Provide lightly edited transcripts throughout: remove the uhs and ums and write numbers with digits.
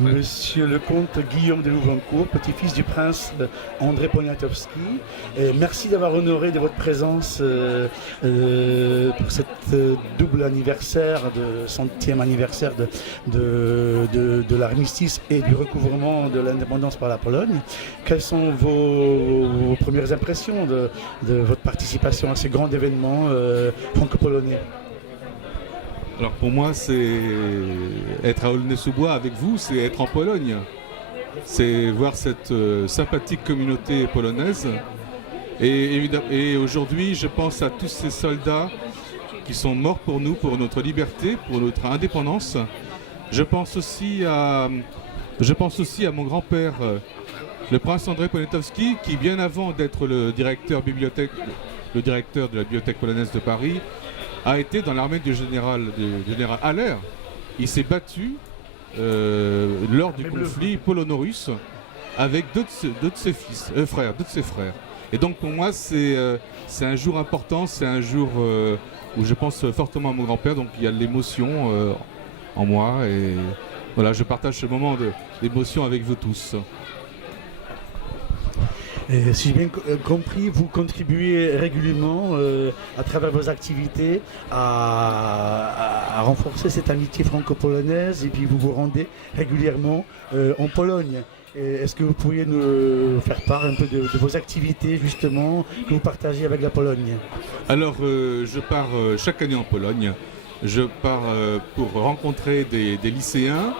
Monsieur le comte Guillaume de Louvencourt, petit-fils du prince André Poniatowski. Merci d'avoir honoré de votre présence pour cette double anniversaire, de 100e anniversaire de l'armistice et du recouvrement de l'indépendance par la Pologne. Quelles sont vos premières impressions de votre participation à ce grand événement franco-polonais ? Alors pour moi, c'est être à Aulnay-sous-Bois avec vous, c'est être en Pologne. C'est voir cette sympathique communauté polonaise. Et aujourd'hui, je pense à tous ces soldats qui sont morts pour nous, pour notre liberté, pour notre indépendance. Je pense aussi à mon grand-père, le prince André Poniatowski, qui bien avant d'être le directeur de la bibliothèque polonaise de Paris, a été dans l'armée du général Haller. Il s'est battu lors du conflit polono-russe avec deux de ses frères. Et donc pour moi c'est un jour important, c'est un jour où je pense fortement à mon grand-père, donc il y a de l'émotion en moi et voilà, je partage ce moment d'émotion avec vous tous. Et si j'ai bien compris, vous contribuez régulièrement à travers vos activités à renforcer cette amitié franco-polonaise et puis vous vous rendez régulièrement en Pologne. Est-ce que vous pourriez nous faire part un peu de vos activités justement que vous partagez avec la Pologne ? Alors je pars chaque année en Pologne. Je pars pour rencontrer des lycéens.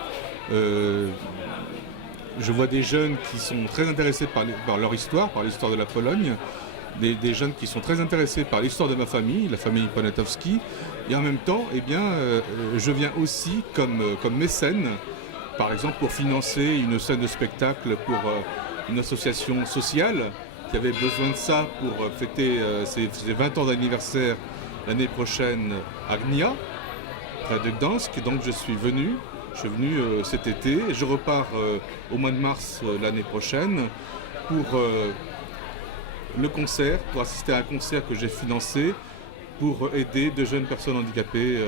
Je vois des jeunes qui sont très intéressés par leur histoire, par l'histoire de la Pologne, des jeunes qui sont très intéressés par l'histoire de ma famille, la famille Poniatowski, et en même temps, eh bien, je viens aussi comme mécène, par exemple pour financer une scène de spectacle pour une association sociale qui avait besoin de ça pour fêter ses 20 ans d'anniversaire l'année prochaine à Gnia, près de Gdansk, donc je suis venu cet été et je repars au mois de mars l'année prochaine pour le concert, pour assister à un concert que j'ai financé pour aider de jeunes personnes handicapées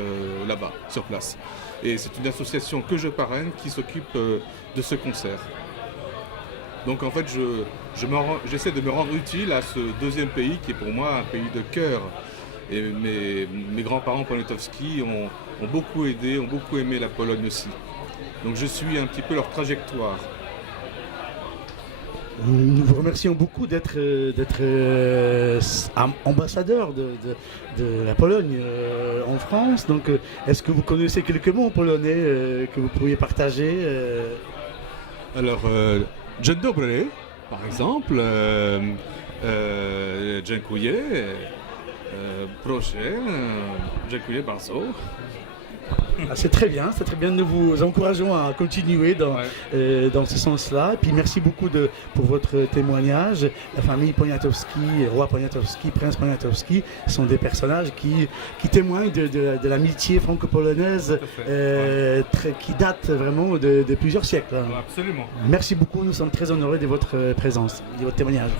là-bas, sur place. Et c'est une association que je parraine qui s'occupe de ce concert. Donc en fait, j'essaie de me rendre utile à ce deuxième pays qui est pour moi un pays de cœur. Et mes grands-parents Poniatowski ont beaucoup aidé, ont beaucoup aimé la Pologne aussi. Donc je suis un petit peu leur trajectoire. Nous vous remercions beaucoup d'être ambassadeur de la Pologne en France. Donc, est-ce que vous connaissez quelques mots en polonais que vous pourriez partager Alors, dzień dobry, par exemple, dziękuję, proszę, dziękuję bardzo. C'est très bien, nous vous encourageons à continuer dans ce sens-là. Et puis merci beaucoup pour votre témoignage. La famille Poniatowski, roi Poniatowski, prince Poniatowski sont des personnages qui témoignent de l'amitié franco-polonaise qui date vraiment de plusieurs siècles. Absolument. Merci beaucoup, nous sommes très honorés de votre présence, de votre témoignage.